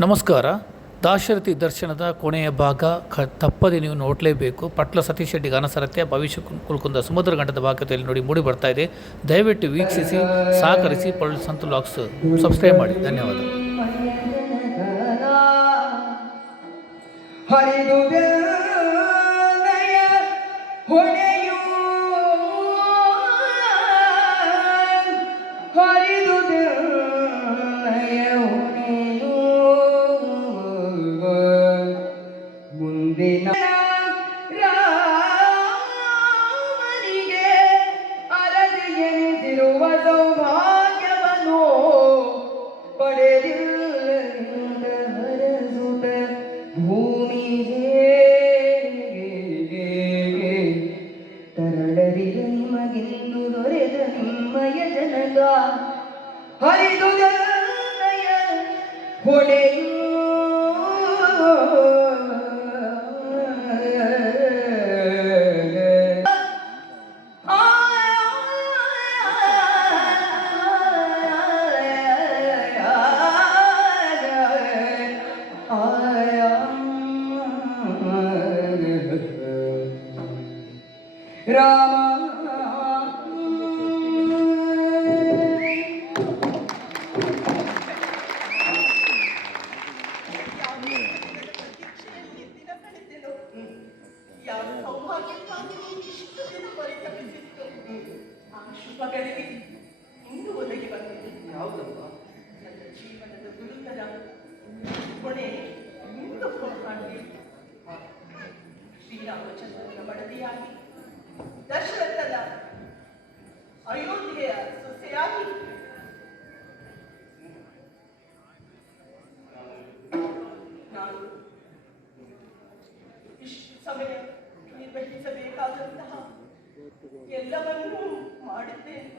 ನಮಸ್ಕಾರ. ದಾಶರಥಿ ದರ್ಶನದ ಕೊನೆಯ ಭಾಗ ಕ ತಪ್ಪದೆ ನೀವು ನೋಡಲೇಬೇಕು. ಪಟ್ಲ ಸತೀಶ್ ಶೆಟ್ಟಿ ಗಾನಸರತ್ಯ ಭವಿಷ್ಯ ಕುಲ್- ಕುಲ್ಕುಂದ ಸಮುದ್ರ ಗಂಟದ ಭಾಗದಲ್ಲಿ ನೋಡಿ ಮೂಡಿ ಬರ್ತಾ ಇದೆ. ದಯವಿಟ್ಟು ವೀಕ್ಷಿಸಿ, ಸಹಕರಿಸಿ, ಪಳ್ಳ ಸಂತು ಲಾಕ್ಸ್ ಸಬ್ಸ್ಕ್ರೈಬ್ ಮಾಡಿ. ಧನ್ಯವಾದ. ಜನಗ ಹರಿದು ಜನಯ ಮಡದಿಯಾಗಿ ದಶರಥನ ಅಯೋಧ್ಯೆಯ ಸೊಸೆಯಾಗಿ. ನಾನು ಇಷ್ಟು ಸಮಯ ನಿರ್ವಹಿಸಬೇಕಾದಂತಹ ಎಲ್ಲವನ್ನೂ ಮಾಡಿದ್ದೇನೆ.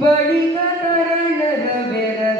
ಬಳಿಕ ತರಣದ ಬೆರಸಿ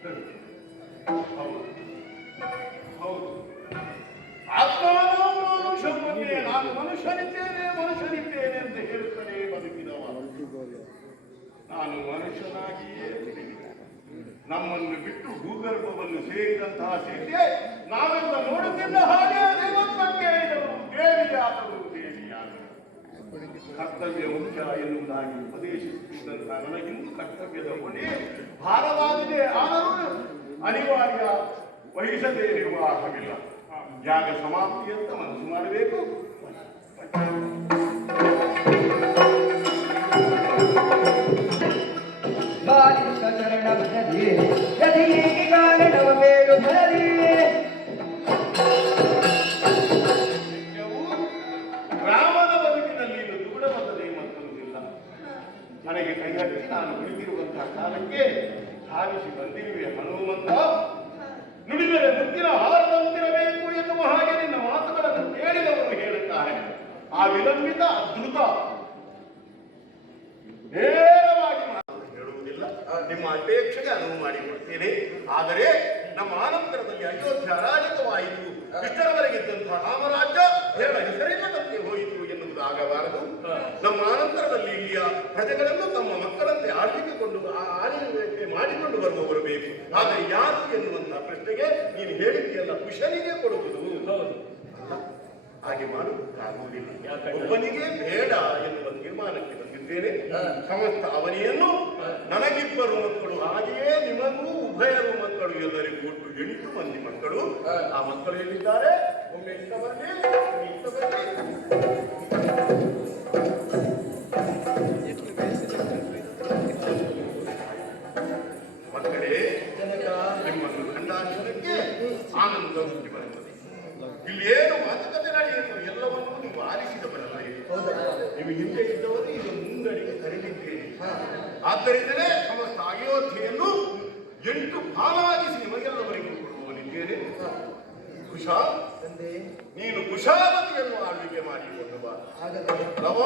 ಹೌದು. ಹೌದು ಆತ್ಮಾನುಷತ್ವಕ್ಕೆ ನಾನು ಮನುಷ್ಯನಿದ್ದೇನೆ ಮನುಷ್ಯನಿದ್ದೇನೆ ಅಂತ ಹೇಳುತ್ತಲೇ ಬದುಕಿದವ ನಾನು ಮನುಷ್ಯನಾಗಿಯೇ ನಮ್ಮನ್ನು ಬಿಟ್ಟು ಭೂಗರ್ಭವನ್ನು ಸೇರಿದಂತಹ ಸೀತೆ ನಾವೆಲ್ಲ ನೋಡುತ್ತಿದ್ದ ಹಾಗೆ ದೇವತ್ವಕ್ಕೆ ದೇವಿಯಾದರು ದೇವಿಯಾದರು ಕರ್ತವ್ಯ ಮುಖ್ಯ ಎನ್ನುವುದಾಗಿ ಉಪದೇಶಿಸುತ್ತಿದ್ದಂತಹ ನನಗಿಂದು ಕರ್ತವ್ಯದ ಹೊಣೆ ಭಾರವಾಗಿದೆ. ಆದರೂ ಅನಿವಾರ್ಯ ವಹಿಸದೇ ನಿರ್ವಾಹವಿಲ್ಲ ಯಾಗ ಸಮಾಪ್ತಿ ಅಂತ ಮನಸ್ಸು ಮಾಡಬೇಕು. ಬಾಲಿಕ ನನಗೆ ಕೈ ಹಚ್ಚಿ ನಾನು ಕುಳಿತಿರುವಂತಹ ಕಾಲಕ್ಕೆ ಧಾವಿಸಿ ಬಂದಿರುವೆ ಹನುಮಂತ. ನುಡಿದರೆ ಮುತ್ತಿನ ಹಾರದಂತಿರಬೇಕು ಎನ್ನುವ ಹಾಗೆ ನಿನ್ನ ಮಾತುಗಳನ್ನು ಕೇಳಿದವರು ಹೇಳುತ್ತಾರೆ. ಆ ವಿಲಂಬಿತ ಅದ್ಭುತ. ನೇರವಾಗಿ ಮಾತು ಹೇಳುವುದಿಲ್ಲ. ನಿಮ್ಮ ಅಪೇಕ್ಷೆಗೆ ಅನುವು ಮಾಡಿಕೊಡ್ತೀನಿ. ಆದರೆ ನಮ್ಮ ಆನಂತರದಲ್ಲಿ ಅಯೋಧ್ಯ ಅರಾಜಕವಾಯಿತು ಇಷ್ಟರವರೆಗಿದ್ದಂತಹ ರಾಮರಾಜ್ಯ ಹೇಳ ಹೆಸರಿಲ್ಲದಂತೆ ಹೋಯಿತು ಎನ್ನುವುದು ಆಗಬಾರದು ನಮ್ಮ ಆನಂತರದಲ್ಲಿ ಇಲ್ಲಿಯ ಪ್ರಜೆಗಳನ್ನು ತಮ್ಮ ಮಕ್ಕಳಂತೆ ಆಳ್ವಿಕೆ ಕೊಂಡು ಆ ಆಳ್ವಿಕೆ ಬಂದು ಬರಬೇಕು ಬೇಕು. ಆದರೆ ಯಾರು ಎನ್ನುವಂತಹ ಪ್ರಶ್ನೆಗೆ ನೀನು ಹೇಳಿದ್ದೆಲ್ಲ ಕುಶಲಿಗೆ ಕೊಡುವುದು. ಹೌದು. ಹಾಗೆ ಮಾಡುವುದಾಗುವುದಿಲ್ಲ ಒಬ್ಬನಿಗೆ ಬೇಡ ಎನ್ನುವ ತೀರ್ಮಾನಕ್ಕೆ ಬಂದಿದ್ದೇನೆ. ಸಮಸ್ತ ಅವನಿಯನ್ನು ನನಗಿಬ್ಬರು ಮಕ್ಕಳು ಹಾಗೆಯೇ ನಿಮಗೂ ಉಭಯರು ಮಕ್ಕಳು ಎಲ್ಲರಿಗೂ ಒಟ್ಟು ಎಂಟು ಮಂದಿ ಮಕ್ಕಳು. ಆ ಮಕ್ಕಳು ಎಲ್ಲಿದ್ದಾರೆ? ಒಮ್ಮೆ ಇಷ್ಟ ಬನ್ನಿ ಇಷ್ಟ ಇತ್ತ ಹಿಂದೆ ಇದ್ದವರು ಈಗ ಮುಂಗಡೆಗೆ ಕರೆದಿದ್ದೀರಿ ಆದ್ದರಿಂದಲೇ ಸಮಸ್ತ ಅಯೋಧ್ಯೆಯನ್ನು ಎಂಟು ಭಾಗವಾಗಿಸಿ ನಿಮಗೆಲ್ಲವರಿಗೂ ಕೊಡುವನಿದ್ದೇನೆ ಕುಶ ನೀನು ಕುಶಾವತಿಯನ್ನು ಆಳ್ವಿಕೆ ಮಾಡಿಕೊಂಡು ಬಾ. ರವ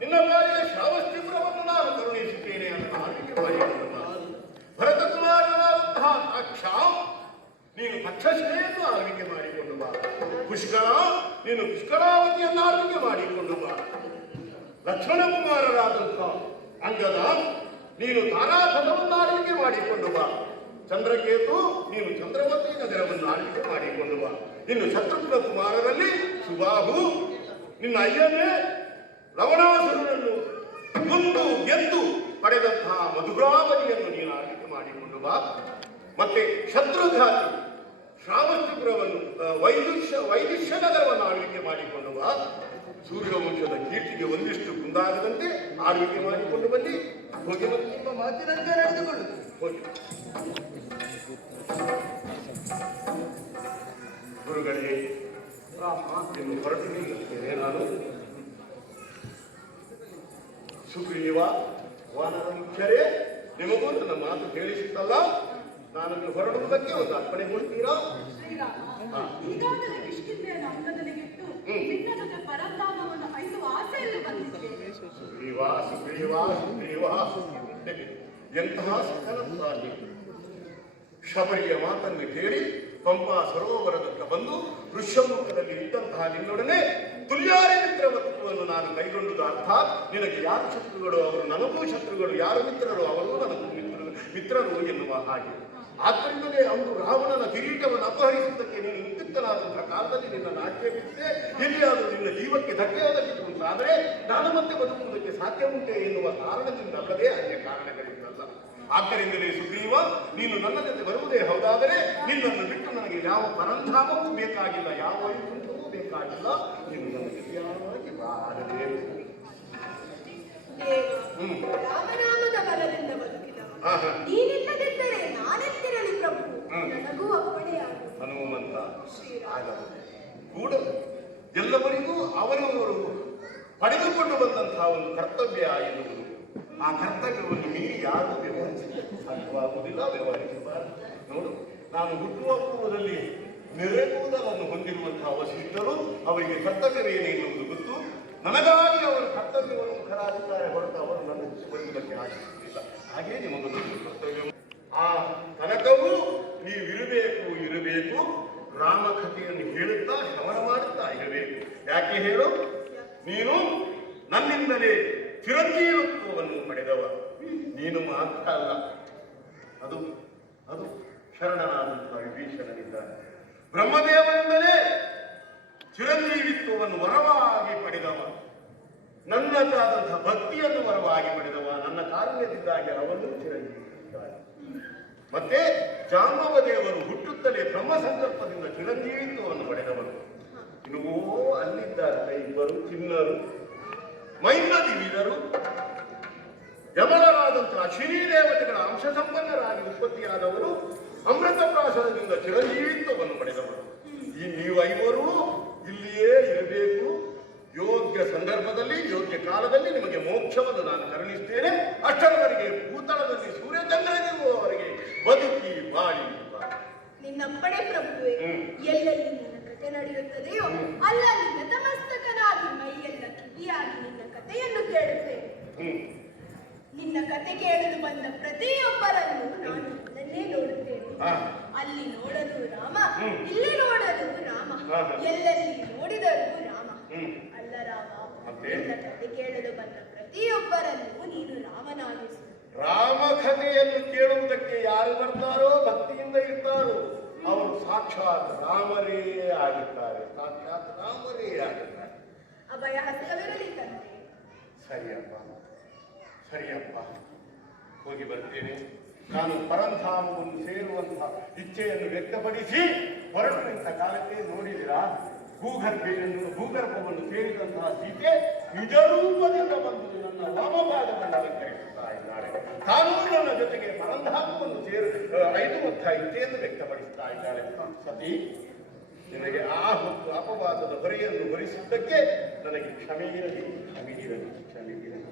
ನಿನ್ನ ಬಾರಿಯ ಶ್ರಾವಸ್ತಿಪುರವನ್ನು ನಾನು ಕರುಣಿಸುತ್ತೇನೆ ಅಂತ ಆಳ್ವಿಕೆ ಮಾಡಿಕೊಂಡು ಬಾ. ಭರತ ಕುಮಾರನಾದಂತಹ ಅಕ್ಷ ನೀನು ಪಕ್ಷಶ್ರೇಯನ್ನು ಆಳ್ವಿಕೆ ಮಾಡಿಕೊಂಡು ಬಾ. ಪುಷ್ಕರ ನೀನು ಪುಷ್ಕರಾವತಿಯನ್ನು ಆಳ್ವಿಕೆ ಮಾಡಿಕೊಂಡು ಬಾ. ಲಕ್ಷ್ಮಣ ಕುಮಾರರಾದಂತಹ ಅಂಗದ ನೀನು ತಾರಾಪಥವನ್ನು ಆಳ್ವಿಕೆ ಮಾಡಿಕೊಂಡು ಬಾ ಚಂದ್ರಕೇತು ನೀನು ಚಂದ್ರವತಿ ನಗರವನ್ನು ಆಳ್ವಿಕೆ ಮಾಡಿಕೊಂಡು ಬಾ ಇನ್ನು ಶತ್ರುಘ್ನ ಕುಮಾರರಲ್ಲಿ ಸುಬಾಹು ನಿನ್ನ ಅಯ್ಯನೇ ಲವಣಾಸುರನನ್ನು ಮುಂದು ಗೆದ್ದು ಪಡೆದಂತಹ ಮಧುರಾವತಿಯನ್ನು ನೀನು ಆಳ್ವಿಕೆ ಮಾಡಿಕೊಂಡು ಬಾ ಮತ್ತೆ ಶತ್ರುಘಾತಿ ಶ್ರಾವಸ್ತಿಪುರವನ್ನು ಆ, ವೈದುಷ್ಯ ವೈದುಷ್ಯ ನಗರವನ್ನು ಆಳ್ವಿಕೆ ಮಾಡಿಕೊಂಡು ಬಾ ಸೂರ್ಯವಂಶದ ಕೀರ್ತಿಗೆ ಒಂದಿಷ್ಟು ಕುಂದಾಗದಂತೆ ಆರೋಗ್ಯ ಮಾಡಿಕೊಂಡು ಬನ್ನಿ. ಹೋಗಿ ಬಂದು ನಿಮ್ಮ ಮಾತಿನಂತೆ ನಡೆದುಕೊಳ್ಳು ಹೋಗಿ. ಗುರುಗಳೇ ಇನ್ನು ಹೊರಟು ನಿಲ್ಲುತ್ತೇನೆ ನಾನು. ಸುಗ್ರೀವ ವಾನರ ಮುಖ್ಯರೇ ನಿಮಗೂ ನನ್ನ ಮಾತು ಕೇಳಿಸುತ್ತಲ್ಲ? ನಾನು ಹೊರಡುವುದಕ್ಕೆ ಒಂದು ಅರ್ಪಣೆ ಕೊಡ್ತೀರಾ ಶ್ರೀರಾಮ ಈಗಾಗಲೇ ಕಿಷ್ಕಿಂಧೆಯನ್ನು ಅಂಗದಲ್ಲಿಗಿಟ್ಟು ನಿನ್ನ ಜೊತೆ ಪರಂಧಾಮವನ್ನು ಐದು ಆಸೆಯಲ್ಲಿ ಬಂದಿದ್ದೇನೆ ಸುಗ್ರೀವ ಸುಗ್ರೀವ ಸುಗ್ರೀವ ಎಂತಹ ಸಕಲ ಪ್ರಾಣಿ ಶಬರಿಯ ಮಾತನ್ನು ಕೇಳಿ ಪಂಪಾ ಸರೋವರದತ್ತ ಬಂದು ಋಷ್ಯಮುಖದಲ್ಲಿ ಇದ್ದಂತಹ ನಿನ್ನೊಡನೆ ತುಲ್ಯಾರಿ ಮಿತ್ರ ವಸ್ತುವನ್ನು ನಾನು ಕೈಗೊಂಡುದು ಅರ್ಥಾತ್ ನಿನಗೆ ಯಾರು ಶತ್ರುಗಳು? ಅವರು ನನಗೂ ಶತ್ರುಗಳು. ಯಾರು ಮಿತ್ರರು? ಅವರು ನನಗೂ ಮಿತ್ರರು. ಮಿತ್ರರು ಎನ್ನುವ ಹಾಗೆ. ಆದ್ದರಿಂದಲೇ ಅವರು ರಾವಣನ ಕಿರೀಟವನ್ನು ಅಪಹರಿಸುವುದಕ್ಕೆ ನೀನು ಉದ್ಯುಕ್ತನಾದಂತಹ ಕಾಲದಲ್ಲಿ ನಿನ್ನ ಆಕ್ಷೇಪಿಸಿದೆ ಎಲ್ಲಿಯಾದರೂ ನಿನ್ನ ಜೀವಕ್ಕೆ ಧಕ್ಕೆಯಾದಕ್ಕಿತ್ತು ಅಂತಾದರೆ ನಾನು ಮತ್ತೆ ಬದುಕುವುದಕ್ಕೆ ಸಾಧ್ಯ ಉಂಟೆ ಎನ್ನುವ ಕಾರಣದಿಂದ ಅಲ್ಲದೆ ಅನ್ಯ ಕಾರಣಗಳಿಂದಲ್ಲ. ಆದ್ದರಿಂದಲೇ ಸುಗ್ರೀವ ನೀನು ನನ್ನ ಜೊತೆ ಬರುವುದೇ ಹೌದಾದರೆ ನಿನ್ನನ್ನು ಬಿಟ್ಟು ನನಗೆ ಯಾವ ಪರಂಧಾಮವೂ ಬೇಕಾಗಿಲ್ಲ ಯಾವ ವೈಕುಂಠವೂ ಬೇಕಾಗಿಲ್ಲ. ನೀನು ನನ್ನ ಜೊತೆಯಾಗಿ ಬಾರಬೇಕು ಹ್ಮ್. ಹನುಮಂತ. ಕೂಡ ಎಲ್ಲವರಿಗೂ ಅವರವರು ಪಡೆದುಕೊಂಡು ಬಂದಂತಹ ಒಂದು ಕರ್ತವ್ಯ ಎನ್ನುವುದು ಆ ಕರ್ತವ್ಯವನ್ನು ಮೀರಿ ಯಾರೂ ವ್ಯವಹರಿಸುವುದಿಲ್ಲ ವ್ಯವಹರಿಸಬಾರದು ನೋಡು ನಾನು ಹುಟ್ಟುವ ಪೂರ್ವದಲ್ಲಿ ನೆರೆಗುವುದನ್ನು ಹೊಂದಿರುವಂತಹ ವಸಿಷ್ಠರು ಅವರಿಗೆ ಕರ್ತವ್ಯವೇನು ಎನ್ನುವುದು ಗೊತ್ತು. ನನಗಾಗಿ ಅವರು ಕರ್ತವ್ಯವನ್ನು ಮುಖರಾಗಿದ್ದಾರೆ ಹೊರತು ಆಗಿರುವುದಿಲ್ಲ ಹಾಗೆ ನಿಮಗೊಂದು ಕರ್ತವ್ಯ. ಆ ತನಕವೂ ನೀವಿರಬೇಕು ಇರಬೇಕು ರಾಮಕಥೆಯನ್ನು ಹೇಳುತ್ತಾ ಶ್ರವಣ ಮಾಡುತ್ತಾ ಇರಬೇಕು. ಯಾಕೆ ಹೇಳು? ನೀನು ನನ್ನಿಂದಲೇ ಚಿರಂಜೀವತ್ವವನ್ನು ಪಡೆದವ. ನೀನು ಮಾತ್ರ ಅಲ್ಲ. ಅದು ಅದು ಶರಣನಾದಂತಹ ವಿಭೀಷಣನಿದ್ದಾನೆ ಬ್ರಹ್ಮದೇವನಿಂದಲೇ ಚಿರಂಜೀವಿತ್ವವನ್ನು ವರವಾಗಿ ಪಡೆದವ. ನನ್ನದಾದಂತಹ ಭಕ್ತಿಯನ್ನು ವರವಾಗಿ ಪಡೆದವ. ನನ್ನ ಕಾರಣದಿಂದಾಗಿ ಅವನು ಚಿರಂಜೀವಿಸಿದ್ದಾನೆ ಮತ್ತೆ ಜಾಂಬವ ದೇವರು ಹುಟ್ಟುತ್ತಲೇ ಬ್ರಹ್ಮ ಸಂಕಲ್ಪದಿಂದ ಚಿರಂಜೀವಿತ್ವವನ್ನು ಪಡೆದವರು ಇನ್ನು ಅಲ್ಲಿದ್ದಾರೆ ಇಬ್ಬರು ಚಿನ್ನರು. ಮೈಂದ ದಿವಿದರು ಯಮಳರಾದಂತಹ ಶ್ರೀ ದೇವತೆಗಳ ಅಂಶ ಸಂಪನ್ನರಾಗಿ ಉತ್ಪತ್ತಿಯಾದವರು ಅಮೃತ ಪ್ರಾಸದಿಂದ ಚಿರಂಜೀವಿತ್ವವನ್ನು ಪಡೆದವರು ಈ ನೀವು ಐವರು ಇಲ್ಲಿಯೇ ಇರಬೇಕು. ಯೋಗ್ಯ ಸಂದರ್ಭದಲ್ಲಿ, ಯೋಗ್ಯ ಕಾಲದಲ್ಲಿ ನಿಮಗೆ ಮೋಕ್ಷವನ್ನು ನಾನು ಕರುಣಿಸ್ತೇನೆ. ಅಷ್ಟರವರೆಗೆ ಭೂತಳದಲ್ಲಿ ಸೂರ್ಯಚಂದ್ರನಿರುವವರೆಗೆ ಬದುಕಿ ಬಾಳಿ. ನಿನ್ನಪ್ಪಣೆ ಪ್ರಭುವೆ. ಎಲ್ಲೆಲ್ಲಿ ನಿನ್ನ ಕತೆ ನಡೆಯುತ್ತದೆಯೋ ಅಲ್ಲಲ್ಲಿ ನತಮಸ್ತಕನಾಗಿ ಮೈಯೆಲ್ಲ ಕಿವಿಯಾಗಿ ನಿನ್ನ ಕಥೆಯನ್ನು ಕೇಳುತ್ತೇನೆ. ನಿನ್ನ ಕತೆ ಕೇಳಲು ಬಂದ ಪ್ರತಿಯೊಬ್ಬರನ್ನು ನಾನು ನನ್ನನ್ನೇ ನೋಡುತ್ತೇನೆ. ಅಲ್ಲಿ ನೋಡಲು ರಾಮ ಇಲ್ಲಿ ನೋಡಲು ರಾಮ. ಎಲ್ಲೆಲ್ಲಿ ನೋಡಿದರೂ ರಾಮ. ಅಲ್ಲ ರಾಮ? ನಿನ್ನ ಕತೆ ಕೇಳಲು ಬಂದ ಪ್ರತಿಯೊಬ್ಬರನ್ನು ನೀನು ರಾಮನಾಗಿಸು. ರಾಮ ಕಥೆಯನ್ನು ಕೇಳುವುದಕ್ಕೆ ಯಾರು ಬರ್ತಾರೋ ಭಕ್ತಿಯಿಂದ ಇರ್ತಾರೋ ಅವರು ಸಾಕ್ಷಾತ್ ರಾಮರೇ ಆಗಿದ್ದಾರೆ. ಸಾಕ್ಷಾತ್ ರಾಮರೇ ಆಗಿದ್ದಾರೆ. ಸರಿಯಪ್ಪ. ಸರಿಯಪ್ಪ. ಹೋಗಿ ಬರ್ತೇನೆ. ನಾನು ಪರಂಧಾಮವನ್ನು ಸೇರುವಂತಹ ಇಚ್ಛೆಯನ್ನು ವ್ಯಕ್ತಪಡಿಸಿ ಹೊರಟು ನಿಂತ ಕಾಲಕ್ಕೆ ನೋಡಿದಿರಾ? ಭೂಗರ್ಭೆಯನ್ನು ಭೂಗರ್ಭವನ್ನು ಸೇರಿದಂತಹ ಸೀತೆ ನಿಜ ರೂಪದಿಂದ ಬಂದು ನನ್ನ ವಾಮಭಾಗವನ್ನು ಅಲಂಕರಿಸುತ್ತಾ ಇದ್ದಾರೆ. ತಾನೂ ನನ್ನ ಜೊತೆಗೆ ಪರಂಧಾಮವನ್ನು ಸೇರಿ ಐದುವಂತಹ ಇಚ್ಛೆಯನ್ನು ವ್ಯಕ್ತಪಡಿಸ್ತಾ ಇದ್ದಾಳೆ. ಸತಿ, ನಿನಗೆ ಆ ಹೊತ್ತು ಅಪವಾದದ ಹೊರೆಯನ್ನು ಹೊರಿಸಿದ್ದಕ್ಕೆ ನನಗೆ ಕ್ಷಮೆ ಇರಲಿ ಕ್ಷಮೆ ಇರಲಿ ಕ್ಷಮೆ ಇರಲಿ.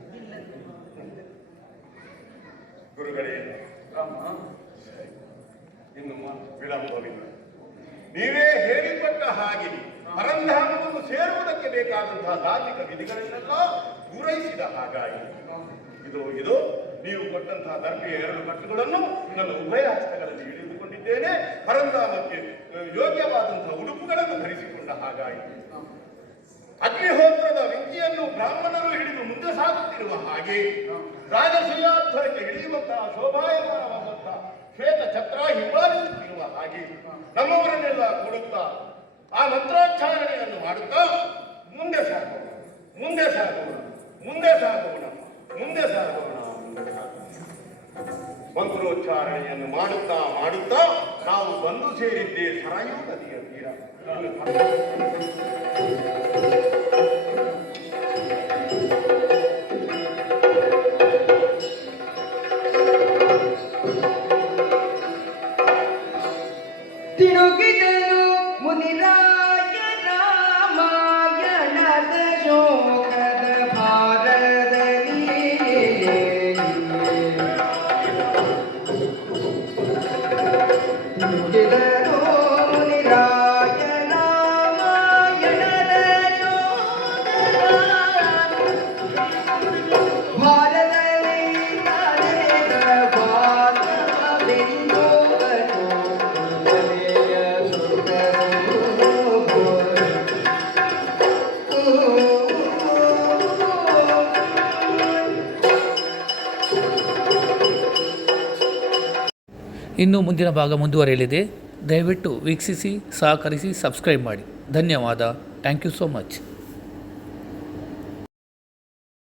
ಗುರುಗಳೇ ರಾಮ. ಇನ್ನು ವಿಳಂಬವಿಲ್ಲ. ನೀವೇ ಹೇಳಿಕೊಟ್ಟ ಹಾಗೆ ಪರಂಧಾಮವನ್ನು ಸೇರುವುದಕ್ಕೆ ಬೇಕಾದಂತಹ ಧಾರ್ಮಿಕ ವಿಧಿಗಳನ್ನೆಲ್ಲ ಪೂರೈಸಿದ ಹಾಗಾಗಿ ಇದು ಇದು ನೀವು ಕೊಟ್ಟಂತಹ ಧರ್ಮೀಯ ಎರಡು ಕಟ್ಟುಗಳನ್ನು ನನ್ನ ಉಭಯ ಹಸ್ತಗಳಲ್ಲಿ ಹಿಡಿದುಕೊಂಡಿದ್ದೇನೆ ಪರಂಧಾಮಕ್ಕೆ ಯೋಗ್ಯವಾದಂತಹ ಉಡುಪುಗಳನ್ನು ಧರಿಸಿಕೊಂಡ ಹಾಗಾಯಿತು ಅಗ್ನಿಹೋತ್ರದ ವ್ಯಕ್ತಿಯನ್ನು ಬ್ರಾಹ್ಮಣರು ಹಿಡಿದು ಮುಂದೆ ಸಾಗುತ್ತಿರುವ ಹಾಗೆ ರಾಜಸೂಯಾಧ್ವರಕ್ಕೆ ಹಿಡಿಯುವಂತಹ ಶೋಭಾಯಮಾನವಾದಂತಹ ಶ್ವೇತ ಛತ್ರ ಹಿಂಬಾಲಿಸುತ್ತಿರುವ ಹಾಗೆ ನಮ್ಮವರನ್ನೆಲ್ಲ ಕೊಡುತ್ತಾ ಆ ಮಂತ್ರೋಚ್ಚಾರಣೆಯನ್ನು ಮಾಡುತ್ತಾ ಮುಂದೆ ಸಾಗೋಣ ಮುಂದೆ ಸಾಗೋಣ ಮುಂದೆ ಸಾಗೋಣ ಮುಂದೆ ಸಾಗೋಣ ಮಂತ್ರೋಚ್ಚಾರಣೆಯನ್ನು ಮಾಡುತ್ತಾ ಮಾಡುತ್ತಾ ನಾವು ಬಂದು ಸೇರಿದ್ದೇ ಸರಾಯು ನದಿಯ ತೀರ. ತಿರುಗಿದನು mirar. ಇನ್ನು ಮುಂದಿನ ಭಾಗ ಮುಂದುವರಿಯಲಿದೆ. ದಯವಿಟ್ಟು ವೀಕ್ಷಿಸಿ ಸಹಕರಿಸಿ ಸಬ್ಸ್ಕ್ರೈಬ್ ಮಾಡಿ. ಧನ್ಯವಾದ. Thank you so much.